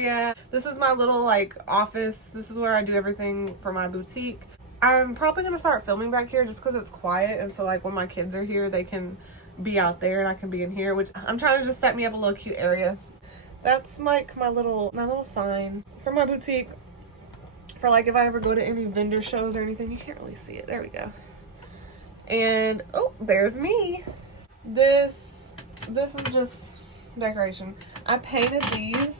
area. This is my little like office. This is where I do everything for my boutique. I'm probably gonna start filming back here just because it's quiet, and so like when my kids are here they can be out there and I can be in here, which I'm trying to just set me up a little cute area. That's like my little sign for my boutique, for like if I ever go to any vendor shows or anything. You can't really see it. There we go. And oh, there's me. This is just decoration. I painted these,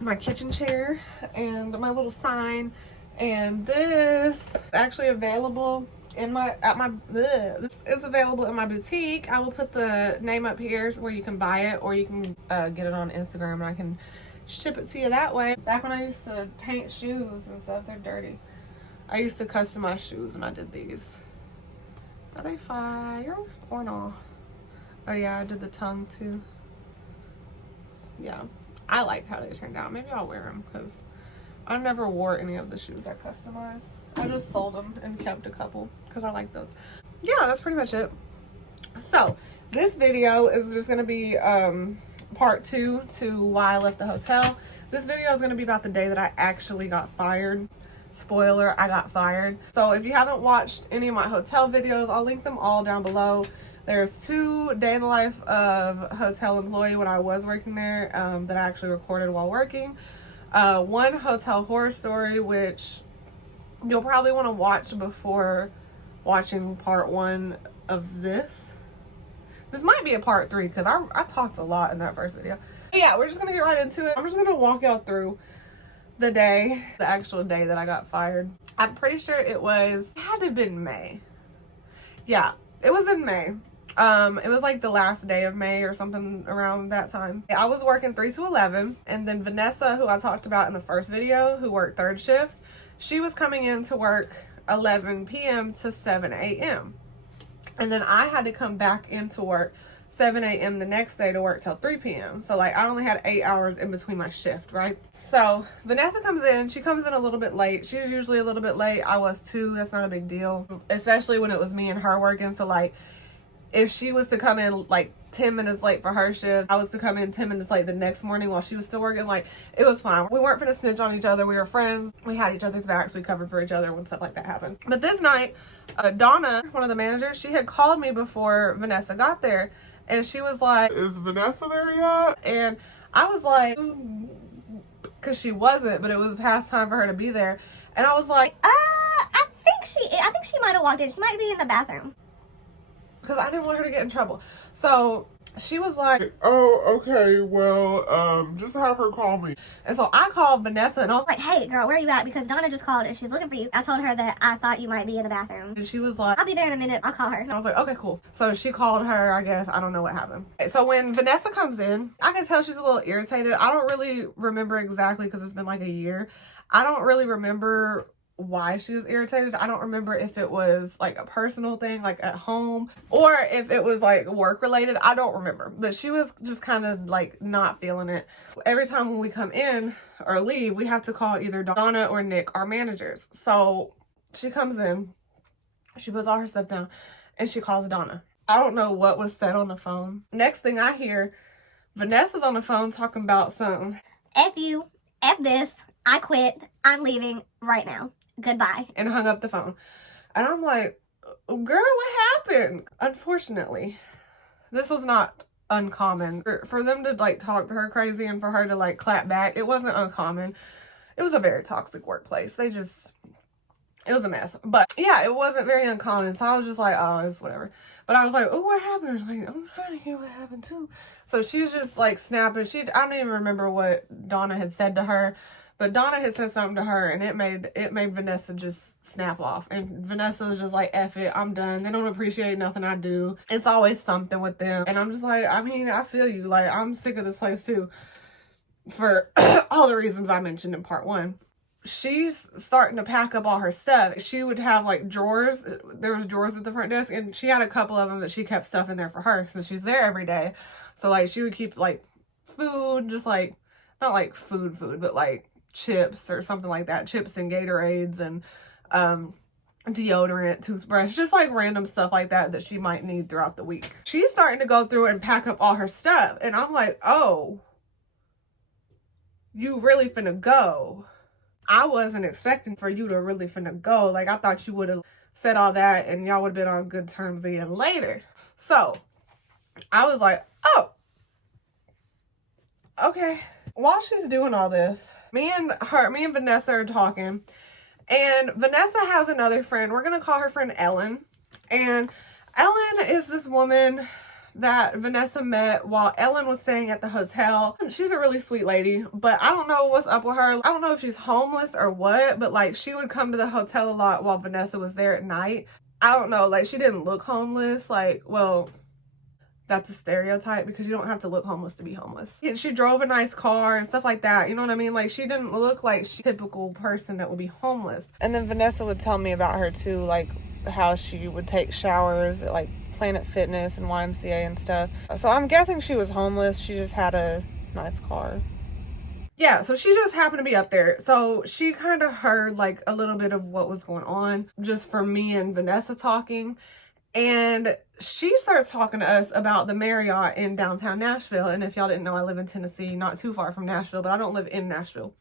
my kitchen chair and my little sign, and this is actually available in my this is available in my boutique. I will put the name up here where you can buy it, or you can get it on Instagram and I can ship it to you that way. Back when I used to paint shoes and stuff, they're dirty. I used to customize shoes and I did these. Are they fire or no? Oh yeah, I did the tongue too. Yeah, I like how they turned out. Maybe I'll wear them because I never wore any of the shoes I customized. I just sold them and kept a couple because I like those. Yeah, that's pretty much it. So this video is just going to be part 2 to why I left the hotel. This video is going to be about the day that I actually got fired. Spoiler, I got fired. So if you haven't watched any of my hotel videos, I'll link them all down below. There's 2 day in the life of hotel employee when I was working there that I actually recorded while working. 1 hotel horror story, which you'll probably want to watch before watching part 1 of this. This might be a part 3 because I talked a lot in that first video. But yeah, we're just gonna get right into it. I'm just gonna walk y'all through the actual day that I got fired. I'm pretty sure it had to have been May. Yeah, it was in May. It was like the last day of May or something around that time. I was working 3 to 11, and then Vanessa, who I talked about in the first video, who worked 3rd shift, she was coming in to work 11 p.m. to 7 a.m. And then I had to come back into work 7 a.m. the next day to work till 3 p.m. So like I only had 8 hours in between my shift, right? So Vanessa comes in. She comes in a little bit late. She's usually a little bit late. I was too. That's not a big deal, especially when it was me and her working. So like if she was to come in like 10 minutes late for her shift, I was to come in 10 minutes late the next morning while she was still working, like it was fine. We weren't gonna snitch on each other. We were friends. We had each other's backs. We covered for each other when stuff like that happened. But this night, Donna, one of the managers, she had called me before Vanessa got there, and she was like, "Is Vanessa there yet?" And I was like, because she wasn't, but it was past time for her to be there. And I was like, I think she might have walked in. She might be in the bathroom. Because I didn't want her to get in trouble. So she was like, "Oh, okay, well, just have her call me." And so I called Vanessa and I was like, "Hey girl, where are you at? Because Donna just called and she's looking for you." I told her that I thought you might be in the bathroom. And she was like, "I'll be there in a minute. I'll call her." And I was like, "Okay, cool." So she called her, I guess. I don't know what happened. So when Vanessa comes in, I can tell she's a little irritated. I don't really remember exactly because it's been like a year. I don't really remember why she was irritated. I don't remember if it was like a personal thing, like at home, or if it was like work related. I don't remember, but she was just kind of like not feeling it. Every time when we come in or leave, we have to call either Donna or Nick, our managers. So she comes in, she puts all her stuff down, and she calls Donna. I don't know what was said on the phone. Next thing I hear, Vanessa's on the phone talking about something. F you, F this, I quit, I'm leaving right now. Goodbye. And hung up the phone. And I'm like, "Girl, what happened?" Unfortunately, this was not uncommon. For them to like talk to her crazy and for her to like clap back, it wasn't uncommon. It was a very toxic workplace. It was a mess. But yeah, it wasn't very uncommon. So I was just like, "Oh, it's whatever." But I was like, "Oh, what happened?" Like, I'm trying to hear what happened too. So she was just like snapping. I don't even remember what Donna had said to her. But Donna had said something to her, and it made Vanessa just snap off. And Vanessa was just like, "F it, I'm done. They don't appreciate nothing I do. It's always something with them." And I'm just like, I mean, I feel you. Like, I'm sick of this place too. For all the reasons I mentioned in part 1. She's starting to pack up all her stuff. She would have like drawers. There was drawers at the front desk, and she had a couple of them that she kept stuff in there for her since she's there every day. So like she would keep like food, just like, not like food, but like chips or something like that, chips and Gatorades and deodorant, toothbrush, just like random stuff like that she might need throughout the week. She's starting to go through and pack up all her stuff, and I'm like, "Oh, you really finna go. I wasn't expecting for you to really finna go. Like, I thought you would have said all that and y'all would have been on good terms again later. So I was like, oh, okay. While she's doing all this, me and Vanessa are talking, and Vanessa has another friend. We're gonna call her friend Ellen. And Ellen is this woman that Vanessa met while Ellen was staying at the hotel. She's a really sweet lady, but I don't know what's up with her. I don't know if she's homeless or what, but like she would come to the hotel a lot while Vanessa was there at night. I don't know, like she didn't look homeless. Like, well, that's a stereotype because you don't have to look homeless to be homeless. She drove a nice car and stuff like that. You know what I mean? Like, she didn't look like a typical person that would be homeless. And then Vanessa would tell me about her too, like how she would take showers at like Planet Fitness and YMCA and stuff. So I'm guessing she was homeless. She just had a nice car. Yeah, so she just happened to be up there. So she kind of heard like a little bit of what was going on just from me and Vanessa talking. And she starts talking to us about the Marriott in downtown Nashville. And if y'all didn't know, I live in Tennessee, not too far from Nashville, but I don't live in Nashville.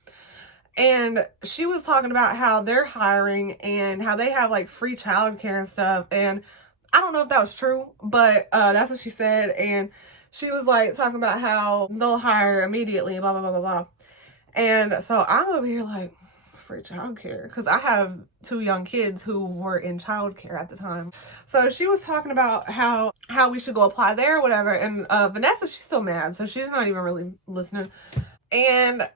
And she was talking about how they're hiring and how they have like free childcare and stuff. And I don't know if that was true, but that's what she said. And she was like talking about how they'll hire immediately, blah, blah, blah, blah, blah. And so I'm over here like, free childcare, because I have 2 young kids who were in childcare at the time. So she was talking about how we should go apply there or whatever. And Vanessa, she's still mad, so she's not even really listening. And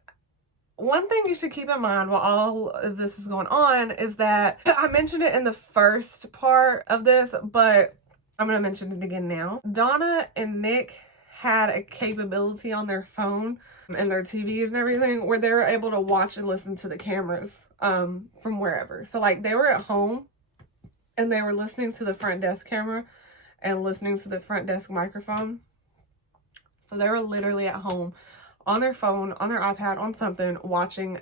one thing you should keep in mind while all of this is going on is that I mentioned it in the first part of this, but I'm going to mention it again now. Donna and Nick had a capability on their phone and their TVs and everything where they were able to watch and listen to the cameras from wherever. So like they were at home and they were listening to the front desk camera and listening to the front desk microphone. So they were literally at home on their phone, on their iPad, on something, watching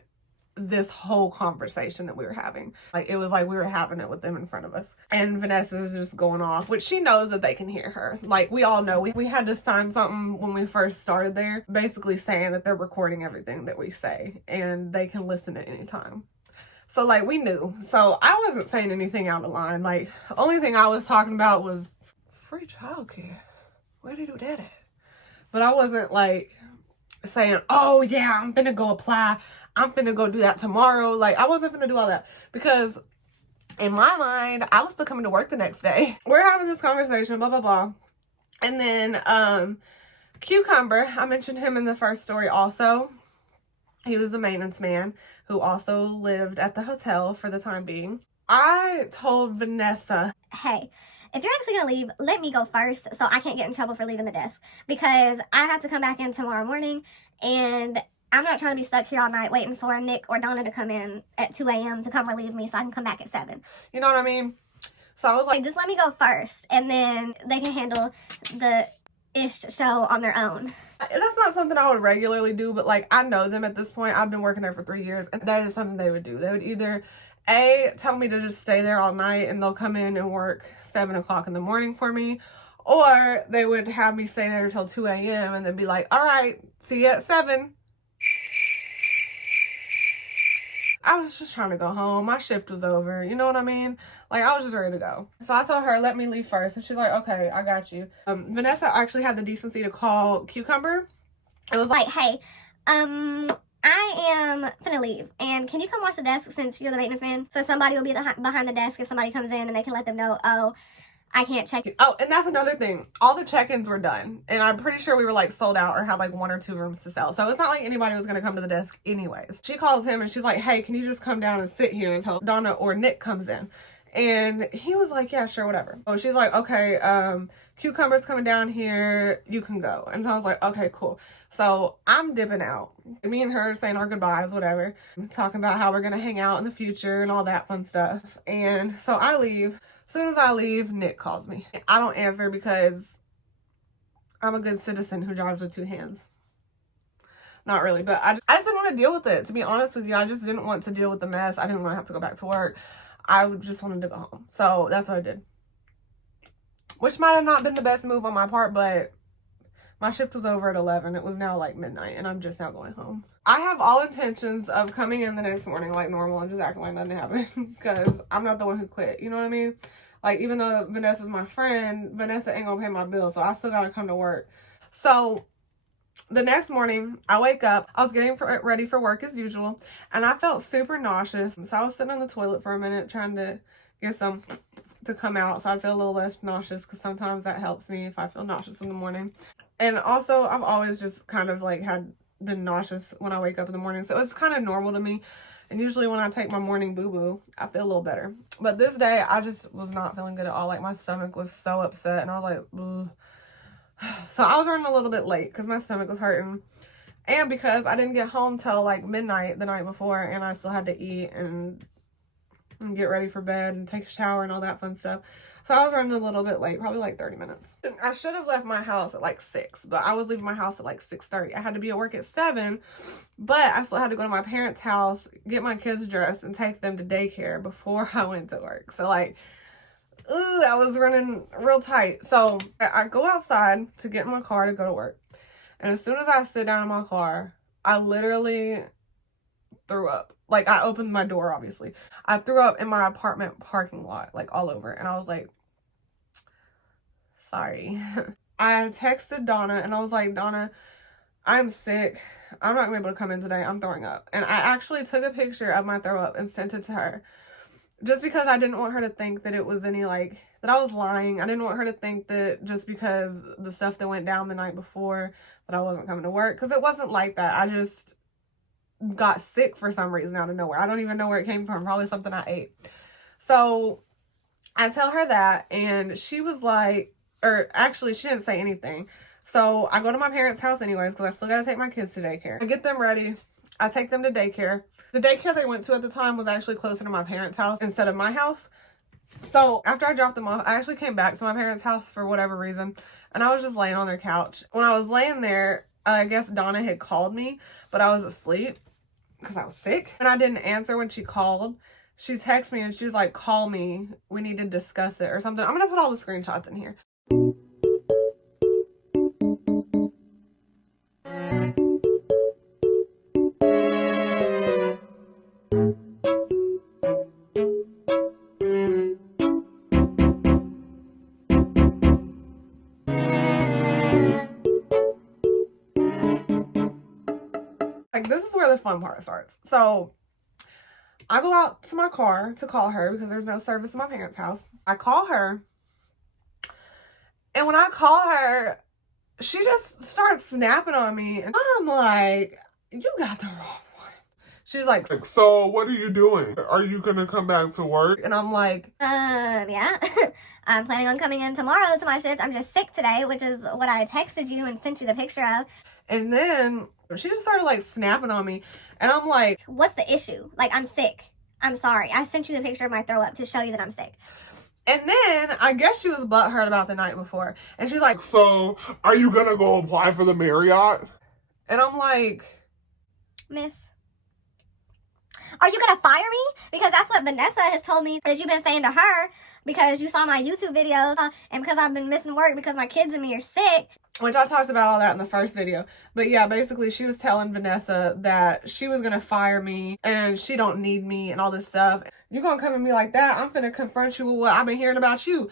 this whole conversation that we were having. Like, it was like we were having it with them in front of us. And Vanessa is just going off, which she knows that they can hear her. Like, we all know. We had to sign something when we first started there, basically saying that they're recording everything that we say and they can listen at any time. So, like, we knew. So, I wasn't saying anything out of line. Like, the only thing I was talking about was free childcare. Where did you do that at? But I wasn't, like, saying, oh, yeah, I'm finna go apply. I'm finna go do that tomorrow. Like, I wasn't finna do all that because in my mind, I was still coming to work the next day. We're having this conversation, blah, blah, blah. And then, Cucumber, I mentioned him in the first story also. He was the maintenance man who also lived at the hotel for the time being. I told Vanessa, hey, if you're actually gonna leave, let me go first so I can't get in trouble for leaving the desk, because I have to come back in tomorrow morning and I'm not trying to be stuck here all night waiting for Nick or Donna to come in at 2 a.m. to come relieve me so I can come back at 7. You know what I mean? So I was like, just let me go first and then they can handle the ish show on their own. That's not something I would regularly do, but like I know them at this point. I've been working there for 3 years, and that is something they would do. They would either tell me to just stay there all night and they'll come in and work 7 o'clock in the morning for me, or they would have me stay there until 2 a.m. and then be like, all right, see you at 7. I was just trying to go home. My shift was over. You know what I mean? Like, I was just ready to go. So I told her, let me leave first. And she's like, okay, I got you. Vanessa actually had the decency to call Cucumber. It was like, hey, I am finna leave. And can you come watch the desk since you're the maintenance man? So somebody will be behind the desk if somebody comes in and they can let them know, oh, I can't check it. Oh, and that's another thing. All the check-ins were done. And I'm pretty sure we were like sold out or had like 1 or 2 rooms to sell. So it's not like anybody was going to come to the desk anyways. She calls him and she's like, hey, can you just come down and sit here until Donna or Nick comes in? And he was like, yeah, sure, whatever. So she's like, okay, Cucumber's coming down here. You can go. And so I was like, okay, cool. So I'm dipping out. Me and her saying our goodbyes, whatever. Talking about how we're going to hang out in the future and all that fun stuff. And so I leave. As soon as I leave, Nick calls me. I don't answer because I'm a good citizen who drives with 2 hands. Not really, but I just didn't want to deal with it. To be honest with you, I just didn't want to deal with the mess. I didn't want to have to go back to work. I just wanted to go home. So that's what I did. Which might have not been the best move on my part, but My shift was over at 11. It was now like midnight and I'm just now going home. I have all intentions of coming in the next morning like normal and just acting like nothing happened because I'm not the one who quit. You know what I mean? Like, even though Vanessa's my friend, Vanessa ain't gonna pay my bill, so I still gotta come to work. So the next morning, I wake up, I was getting ready for work as usual, and I felt super nauseous. So I was sitting on the toilet for a minute trying to get some to come out so I'd feel a little less nauseous, because sometimes that helps me if I feel nauseous in the morning. And also, I've always just kind of like been nauseous when I wake up in the morning, so it's kind of normal to me. And usually when I take my morning boo-boo, I feel a little better. But this day, I just was not feeling good at all. Like, my stomach was so upset, and I was like, ugh. So I was running a little bit late because my stomach was hurting. And because I didn't get home till like midnight the night before, and I still had to eat and get ready for bed and take a shower and all that fun stuff. So I was running a little bit late, probably like 30 minutes. I should have left my house at like 6, but I was leaving my house at like 6:30. I had to be at work at 7, but I still had to go to my parents' house, get my kids dressed, and take them to daycare before I went to work. So like, ooh, I was running real tight. So I go outside to get in my car to go to work. And as soon as I sit down in my car, I literally threw up. Like, I opened my door, obviously. I threw up in my apartment parking lot, like all over. And I was like, sorry. I texted Donna and I was like, Donna, I'm sick. I'm not gonna be able to come in today. I'm throwing up. And I actually took a picture of my throw up and sent it to her. Just because I didn't want her to think that it was any, like, that I was lying. I didn't want her to think that just because the stuff that went down the night before that I wasn't coming to work. Because it wasn't like that. I just got sick for some reason out of nowhere. I don't even know where it came from. Probably something I ate. So I tell her that, and she was like, or actually she didn't say anything. So I go to my parents' house anyways because I still got to take my kids to daycare. I get them ready. I take them to daycare. The daycare they went to at the time was actually closer to my parents' house instead of my house. So after I dropped them off, I actually came back to my parents' house for whatever reason. And I was just laying on their couch. When I was laying there, I guess Donna had called me, but I was asleep because I was sick. And I didn't answer when she called. She texted me and she was like, call me. We need to discuss it or something. I'm going to put all the screenshots in here. Like, this is where the fun part starts. So I go out to my car to call her because there's no service in my parents' house. I call her. And when I call her, she just starts snapping on me. And I'm like, you got the wrong one. She's like, so what are you doing? Are you going to come back to work? And I'm like, yeah. I'm planning on coming in tomorrow to my shift. I'm just sick today, which is what I texted you and sent you the picture of. And then she just started like snapping on me. And I'm like, what's the issue? Like, I'm sick. I'm sorry. I sent you the picture of my throw up to show you that I'm sick. And then I guess she was butthurt about the night before. And she's like, so are you going to go apply for the Marriott? And I'm like, miss, are you going to fire me? Because that's what Vanessa has told me that you've been saying to her because you saw my YouTube videos and because I've been missing work because my kids and me are sick. Which I talked about all that in the first video. But yeah, basically she was telling Vanessa that she was going to fire me and she don't need me and all this stuff. You going to come at me like that? I'm finna confront you with what I've been hearing about you.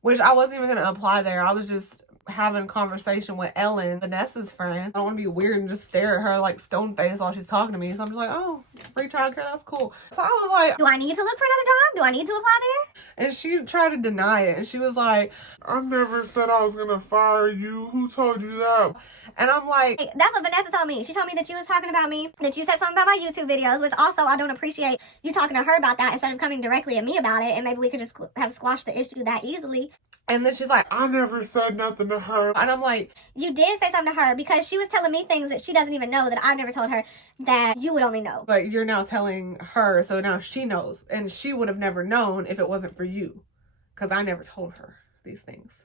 Which I wasn't even going to apply there. I was just having a conversation with Ellen, Vanessa's friend. I don't want to be weird and just stare at her like stone face while she's talking to me. So I'm just like, oh, free childcare, that's cool. So I was like, do I need to look for another job? Do I need to apply there? And she tried to deny it. And she was like, I never said I was going to fire you. Who told you that? And I'm like, that's what Vanessa told me. She told me that you was talking about me, that you said something about my YouTube videos, which also I don't appreciate you talking to her about that instead of coming directly at me about it. And maybe we could just have squashed the issue that easily. And then she's like, I never said nothing to her. And I'm like, you did say something to her because she was telling me things that she doesn't even know that I've never told her that you would only know. But you're now telling her, so now she knows. And she would have never known if it wasn't for you. Because I never told her these things.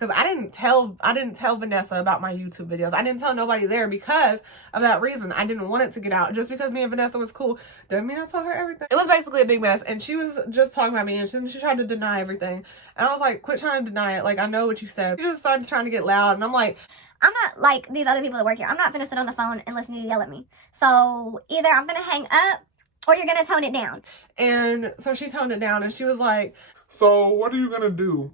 because I didn't tell Vanessa about my YouTube videos. I didn't tell nobody there because of that reason. I didn't want it to get out. Just because me and Vanessa was cool doesn't mean I told her everything. It was basically a big mess, and she was just talking about me, and she tried to deny everything. And I was like, quit trying to deny it. Like, I know what you said. She just started trying to get loud, and I'm like, I'm not like these other people that work here. I'm not gonna sit on the phone and listen to you yell at me. So either I'm gonna hang up or you're gonna tone it down. And so she toned it down, and she was like, so what are you gonna do?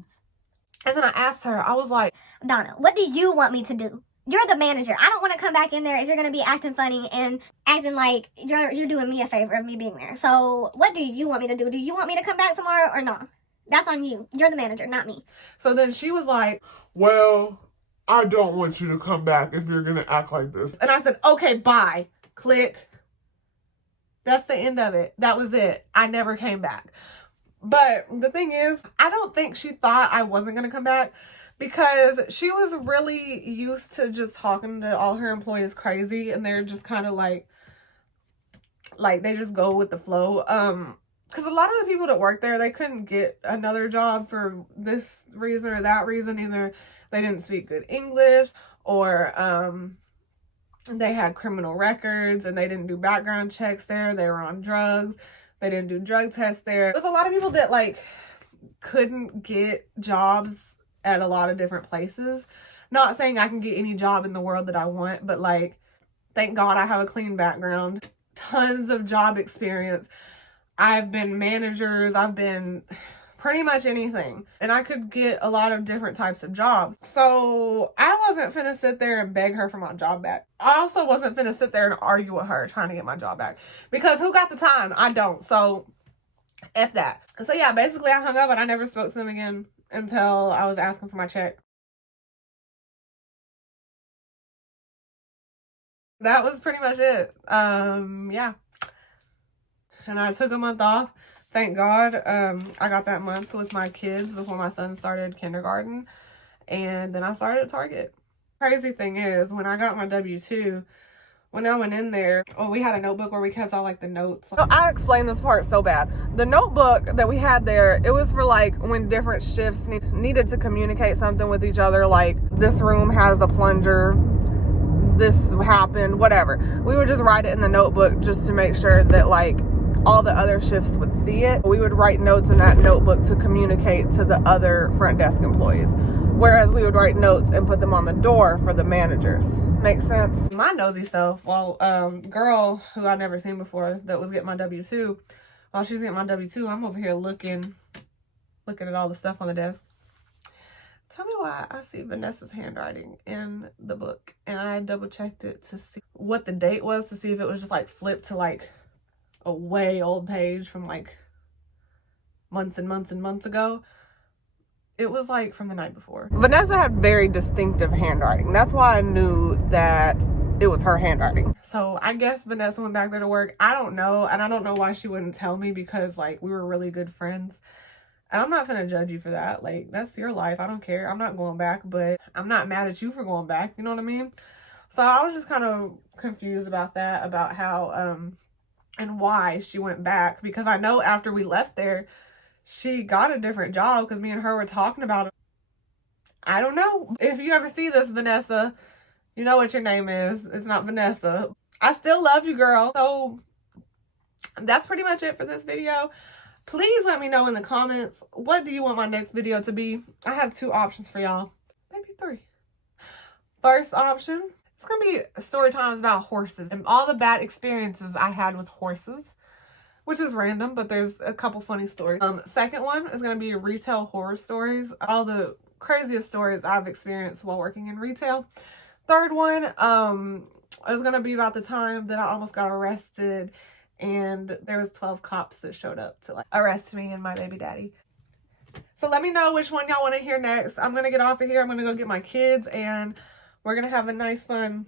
and then I asked her, I was like, Donna, what do you want me to do? You're the manager. I don't want to come back in there if you're gonna be acting funny and acting like you're doing me a favor of me being there. So what do you want me to do? Do you want me to come back tomorrow or not? That's on you. You're the manager, not me. So then she was like, well, I don't want you to come back if you're gonna act like this. and I said, okay, bye. Click. That's the end of it. That was it. I never came back. But the thing is, I don't think she thought I wasn't going to come back, because she was really used to just talking to all her employees crazy, and they're just kind of like they just go with the flow. Because a lot of the people that work there, they couldn't get another job for this reason or that reason. Either they didn't speak good English, or they had criminal records and they didn't do background checks there. They were on drugs. They didn't do drug tests there. There's a lot of people that like couldn't get jobs at a lot of different places. Not saying I can get any job in the world that I want, but like, thank God I have a clean background, tons of job experience. I've been managers, I've been pretty much anything, and I could get a lot of different types of jobs. So I wasn't finna sit there and beg her for my job back. I also wasn't finna sit there and argue with her trying to get my job back, because who got the time? I don't. So F that. So yeah, basically I hung up and I never spoke to them again until I was asking for my check. That was pretty much it. Yeah. And I took a month off. Thank God. I got that month with my kids before my son started kindergarten. And then I started at Target. Crazy thing is, when I got my W-2, when I went in there, we had a notebook where we kept all like the notes. So I explained this part so bad. The notebook that we had there, it was for like when different shifts needed to communicate something with each other. Like, this room has a plunger, this happened, whatever. We would just write it in the notebook just to make sure that like all the other shifts would see it. We would write notes in that notebook to communicate to the other front desk employees. Whereas we would write notes and put them on the door for the managers. Make sense? My nosy self, girl who I'd never seen before that was getting my W-2, while she's getting my W-2, I'm over here looking at all the stuff on the desk. Tell me why I see Vanessa's handwriting in the book, and I double checked it to see what the date was, to see if it was just like flipped to like a way old page from like months and months and months ago. It was like from the night before. Vanessa had very distinctive handwriting. That's why I knew that it was her handwriting. So I guess Vanessa went back there to work. I don't know. And I don't know why she wouldn't tell me, because like we were really good friends. And I'm not gonna judge you for that. Like, that's your life. I don't care. I'm not going back, but I'm not mad at you for going back. You know what I mean? So I was just kind of confused about that, about how, and why she went back. Because I know after we left there, she got a different job, because me and her were talking about it. I don't know. If you ever see this, Vanessa, you know what your name is. It's not Vanessa. I still love you, girl. So that's pretty much it for this video. Please let me know in the comments, what do you want my next video to be? I have 2 options for y'all. Maybe 3. First option, it's going to be story times about horses and all the bad experiences I had with horses, which is random, but there's a couple funny stories. Second one is going to be retail horror stories, all the craziest stories I've experienced while working in retail. Third one is going to be about the time that I almost got arrested, and there was 12 cops that showed up to like arrest me and my baby daddy. So let me know which one y'all want to hear next. I'm going to get off of here. I'm going to go get my kids, and we're going to have a nice, fun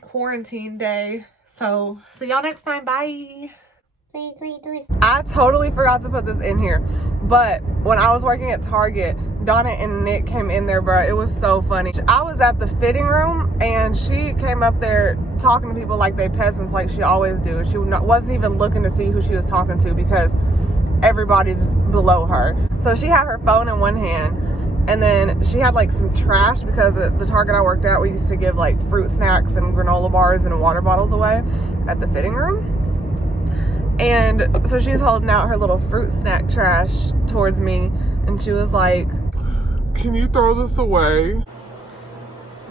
quarantine day. So see y'all next time. Bye. I totally forgot to put this in here, but when I was working at Target, Donna and Nick came in there, bro. It was so funny. I was at the fitting room, and she came up there talking to people like they peasants, like she always do. She wasn't even looking to see who she was talking to, because everybody's below her. So she had her phone in one hand, And then she had like some trash because at the Target I worked at, we used to give like fruit snacks and granola bars and water bottles away at the fitting room. And so she's holding out her little fruit snack trash towards me, and she was like, "Can you throw this away?"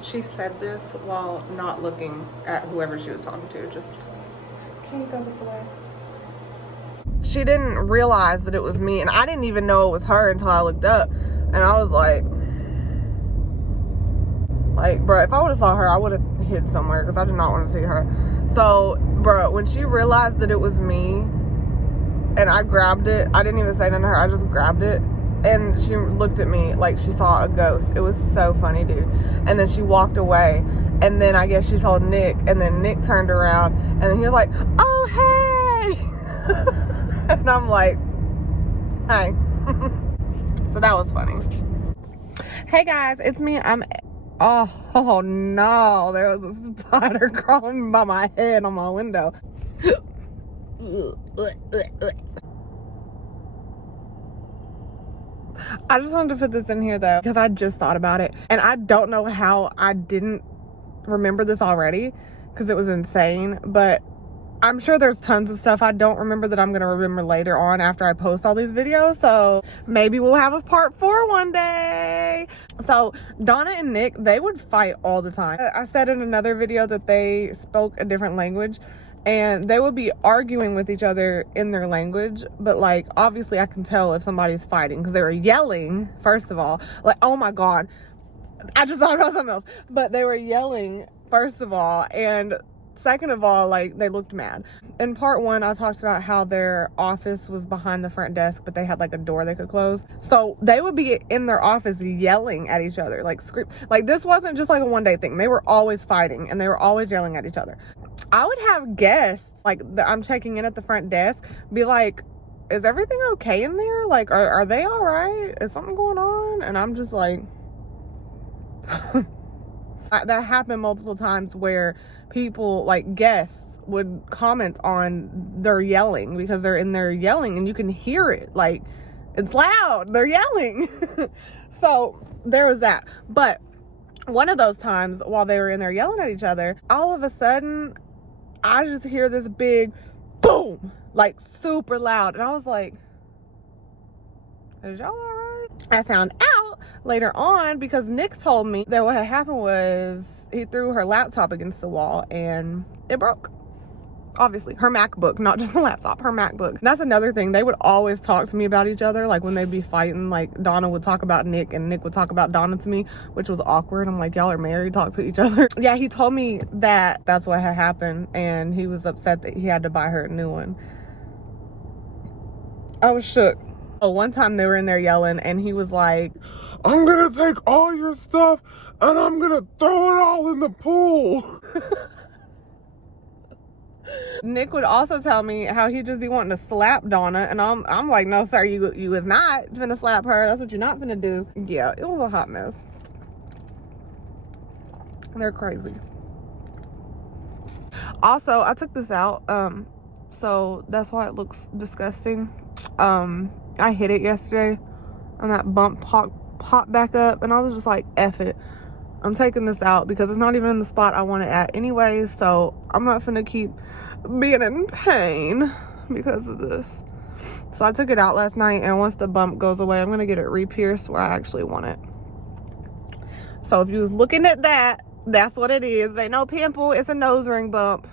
She said this while not looking at whoever she was talking to. Just, "Can you throw this away?" She didn't realize that it was me, and I didn't even know it was her until I looked up, and I was like, bro, if I would have saw her, I would have hid somewhere because I did not want to see her. So, bro, when she realized that it was me, and I grabbed it, I didn't even say nothing to her. I just grabbed it, and she looked at me like she saw a ghost. It was so funny, dude. And then she walked away, and then I guess she told Nick, and then Nick turned around, and then he was like, "Oh, hey!" And I'm like, "Hi." So that was funny. Hey guys, it's me. Oh no, there was a spider crawling by my head on my window. I just wanted to put this in here though, because I just thought about it, and I don't know how I didn't remember this already, because it was insane. But I'm sure there's tons of stuff I don't remember that I'm going to remember later on after I post all these videos. So maybe we'll have a part 4 one day. So Donna and Nick, they would fight all the time. I said in another video that they spoke a different language, and they would be arguing with each other in their language. But like, obviously I can tell if somebody's fighting because they were yelling, first of all. Like, oh my God, I just thought about something else. But they were yelling, first of all, and second of all, like, they looked mad. In part 1, I talked about how their office was behind the front desk, but they had like a door they could close. So they would be in their office yelling at each other, like scream. Like, this wasn't just like a one-day thing. They were always fighting, and they were always yelling at each other. I would have guests, like, I'm checking in at the front desk, be like, "Is everything okay in there? Like, are they all right? Is something going on?" And I'm just like, that happened multiple times where people, like guests, would comment on their yelling because they're in there yelling and you can hear it. Like, it's loud. They're yelling. So there was that. But one of those times while they were in there yelling at each other, all of a sudden, I just hear this big boom, like super loud. And I was like, "Is y'all all right?" I found out later on because Nick told me that what had happened was he threw her laptop against the wall and it broke. Obviously, her MacBook, not just the laptop, her MacBook. That's another thing. They would always talk to me about each other. Like, when they'd be fighting, like, Donna would talk about Nick and Nick would talk about Donna to me, which was awkward. I'm like, y'all are married, talk to each other. Yeah, he told me that that's what had happened, and he was upset that he had to buy her a new one. I was shook. Oh, one time they were in there yelling, and he was like, "I'm gonna take all your stuff and I'm gonna throw it all in the pool." Nick would also tell me how he'd just be wanting to slap Donna, and I'm like, "No, sir, you is not finna slap her. That's what you're not finna do." Yeah, it was a hot mess. They're crazy. Also, I took this out, so that's why it looks disgusting. I hit it yesterday, and that bump popped back up, and I was just like, F it. I'm taking this out because it's not even in the spot I want it at anyway, so I'm not finna keep being in pain because of this. So I took it out last night, and once the bump goes away, I'm gonna get it re-pierced where I actually want it. So if you was looking at that, that's what it is. Ain't no pimple, it's a nose ring bump.